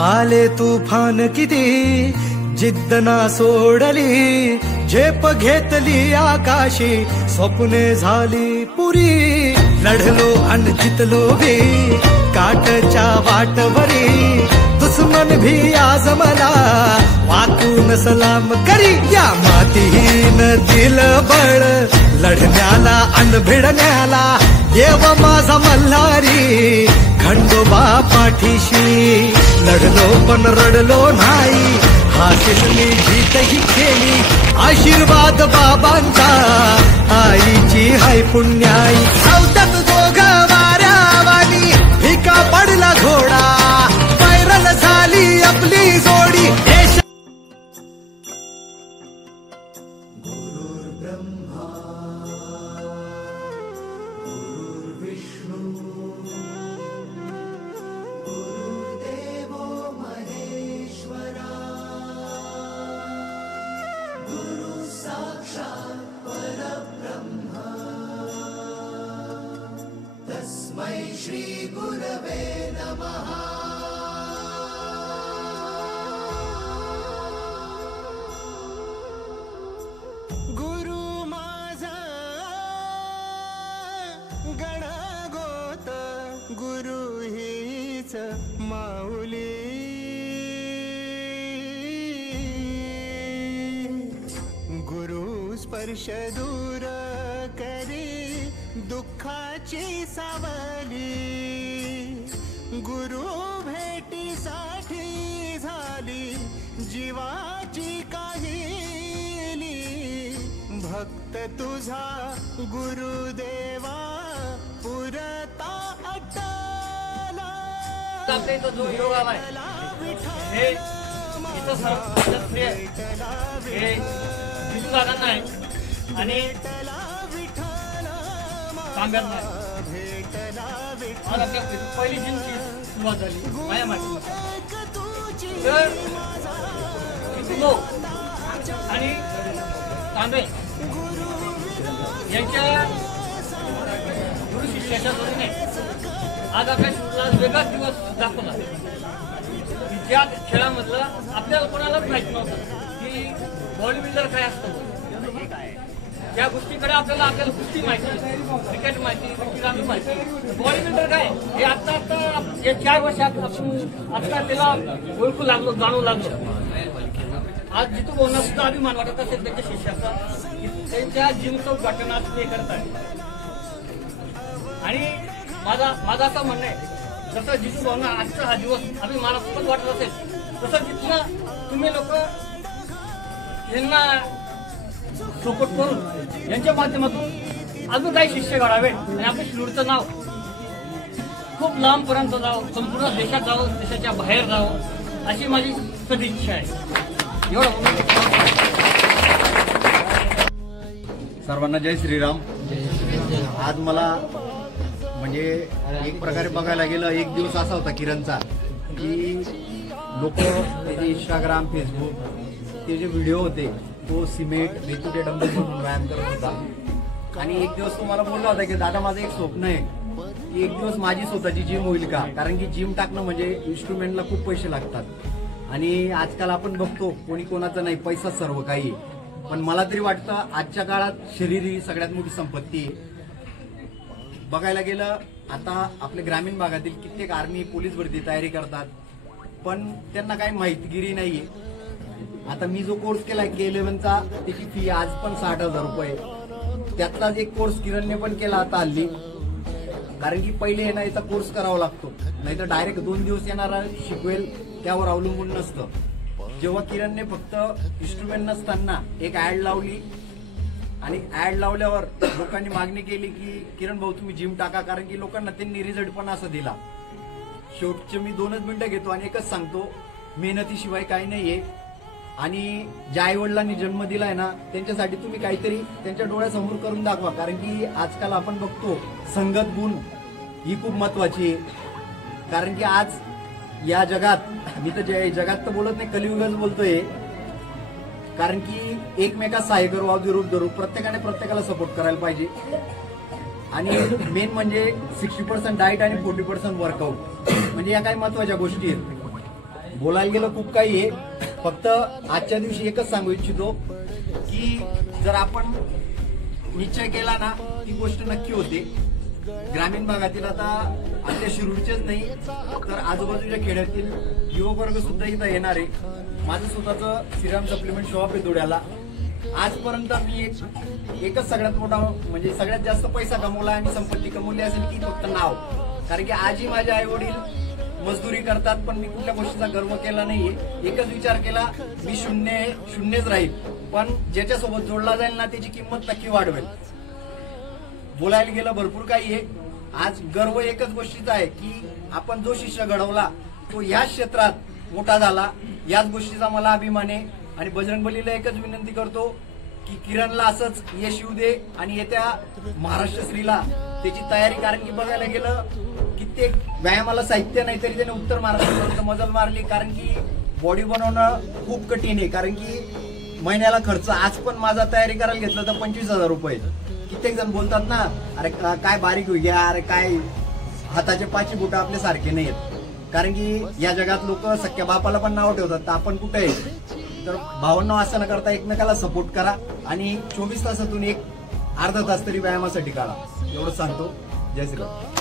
आले तुफान किती जिद्द ना सोडली, झेप घेतली आकाशी, स्वप्ने झाली पुरी. लढलो आणि जितलो भी काटच्या वाटवरी, दुश्मन भी आज मला वाकून सलाम करी. या मातीहीन दिल बळ लढण्याला अन भिडण्याला, देव माझा मल्हारी खंडोबा पाठीशी. लढलो पण रडलो नाही, हासिल मी जीतही केली, आशीर्वाद बाबांचा आईची हाय पुण्याई. सावतात दोघं वाऱ्यावानी फिका पडला घोडा, पैरल झाली आपली जोडी. देश गुरुर्ब्रह्मा गुरुर्विष्णू गुरुर्देवो महेश्वरा, गुरु साक्षात् परब्रह्म, तस्मै श्री गुरवे नमः. गुरु माझा गणगोत, गुरु हीच माऊली. गुरु स्पर्श दूर करी दुःखाची सावली, गुरु भेटीसाठी झाली जीवाची काहिली. भक्त तुझा गुरुदेवा पुरता अटला. आपल्या इथं जो योग आलाय हे इथं सर्व हे दिसू लागत नाही आणि सांगत नाही. आज आपल्या पहिली जिमची सुरुवात झाली माया माती. तर तुलो आणि तांबे यांच्या गुरु शिष्याच्या जोडीने आज आपल्या शूटला वेगळाच दिवस दाखवला. ज्या खेळामधलं आपल्याला कोणालाच माहिती नव्हतं की बॉडी बिल्डर काय असतं. त्या गोष्टीकडे आपल्याला कुस्ती माहिती, क्रिकेट माहिती, विटीदांडू माहिती, बॉडी बिल्डर काय हे आता या 4 वर्षात आपण आता त्याला ओळखू लागलो, जाणू लागलो. आज जिथं बोलणं सुद्धा अभिमान वाटत असेल त्यांच्या शिष्याचा, त्यांच्या जिमचं उद्घाटन आज ते करत आहे. आणि माझं असं म्हणणं आहे, जसं जिथू भावना आजचा हा दिवस अभिमानास्पद वाटत असेल, तसं जिथनं तुम्ही लोक यांना सपोर्ट करून यांच्या माध्यमातून अजून काही शिष्य घडावे आणि आपल्या शिरूरचं नाव खूप लांबपर्यंत जावं, संपूर्ण देशात जावं, देशाच्या बाहेर जावं अशी माझी सदिच्छा आहे. सर्वांना जय श्रीराम. आज मला म्हणजे एक प्रकारे बघायला गेलं, एक दिवस असा होता किरणचा की लोक त्याचे इंस्टाग्राम, फेसबुक ते जे व्हिडिओ होते तो सिमेंट वेचूटे डंबल म्हणून व्यायाम करत होता. आणि एक दिवस तो मला बोलला होता की दादा माझं एक स्वप्न आहे की एक दिवस माझी स्वतःची जिम होईल का, कारण की जिम टाकणं म्हणजे इन्स्ट्रुमेंटला खूप पैसे लागतात. आणि आजकाल आपण बघतो कोणी कोणाचं नाही, पैसा सर्व काही. पण मला तरी वाटतं आजच्या काळात शरीर ही सगळ्यात मोठी संपत्ती आहे. बघायला गेलं आता आपल्या ग्रामीण भागातील कित्येक आर्मी, पोलीस भरती तयारी करतात, पण त्यांना काही माहितीगिरी नाहीये. आता मी जो कोर्स केलाय K11चा, त्याची फी आज पण 60,000 रुपये. त्यातलाच एक कोर्स किरणने पण केला आता हल्ली, कारण की पहिले येणं याचा कोर्स करावा लागतो, नाहीतर डायरेक्ट 2 दिवस येणारा शिकवेल त्यावर अवलंबून नसतं. जेव्हा किरणने फक्त इन्स्ट्रुमेंट नसताना एक ऍड लावली आणि ऍड लावल्यावर लोकांनी मागणी केली की किरण भाऊ तुम्ही जिम टाका, कारण की लोकांना त्यांनी रिझल्ट पण असा दिला. शेवटचे मी 2च मिनिटं घेतो आणि एकच सांगतो, मेहनतीशिवाय काही नाहीये. आणि ज्या आई वडिलांनी जन्म दिलाय ना त्यांच्यासाठी तुम्ही काहीतरी त्यांच्या डोळ्यासमोर करून दाखवा, कारण की आजकाल आपण बघतो संगत गुण ही खूप महत्वाची आहे. कारण की आज या जगात, मी तर जगात तर बोलत नाही, कलियुगच बोलतोय, कारण की एकमेका सहाय्य करू, अवधूरूप धरू, प्रत्येकाने प्रत्येकाला सपोर्ट करायला पाहिजे. आणि मेन म्हणजे 60% डाएट आणि 40% वर्कआउट, म्हणजे या काही महत्वाच्या गोष्टी आहेत. बोलायला गेलं खूप काही आहे. फक्त आजच्या दिवशी एकच सांगू इच्छितो की जर आपण निश्चय केला ना ती गोष्ट नक्की होते. ग्रामीण भागातील आता आपल्या शिरूरचेच नाही तर आजूबाजूच्या खेड्यातील युवक वर्ग सुद्धा इथं येणार आहे. माझं स्वतःचं श्रीराम सप्लिमेंट शॉप आहे धुळ्याला. आजपर्यंत मी एकच सगळ्यात मोठा म्हणजे सगळ्यात जास्त पैसा कमवला आणि संपत्ती कमवली असेल की फक्त नाव. कारण की आजही माझे आई वडील मजदुरी करतात पण मी कुठल्या गोष्टीचा गर्व केला नाहीये. एकच विचार केला मी शून्यच राहील पण ज्याच्यासोबत जोडला जाईल ना त्याची किंमत नक्की वाढवेल. बोलायला गेलं भरपूर काही आहे. आज गर्व एकच गोष्टीचा आहे की आपण जो शिष्य घडवला तो याच क्षेत्रात मोठा झाला. याच गोष्टीचा मला अभिमान आहे आणि बजरंगबलीला एकच विनंती करतो की किरणला असंच यश येऊ दे आणि येत्या महाराष्ट्र श्रीला त्याची तयारी. कारण की बघायला गेलं कित्येक व्यायामाला साहित्य नाही तरी त्याने उत्तर महाराष्ट्रापर्यंत मजल मारली. कारण की बॉडी बनवणं खूप कठीण आहे. कारण की महिन्याला खर्च आज पण माझा तयारी करायला घेतलं तर 25,000 रुपये. कित्येक जण बोलतात ना अरे काय बारीक होई घ्या अरे काय हाताचे पाची बोट आपले सारखे नाहीत. कारण की या जगात लोक सख्या बापाला पण नाव ठेवतात तर आपण कुठे आहे. तर भावांना असं न करता एकमेकाला सपोर्ट करा आणि 24 तासातून एक अर्धा तास तरी व्यायामासाठी काढा. एवढं सांगतो. जय श्रीराम.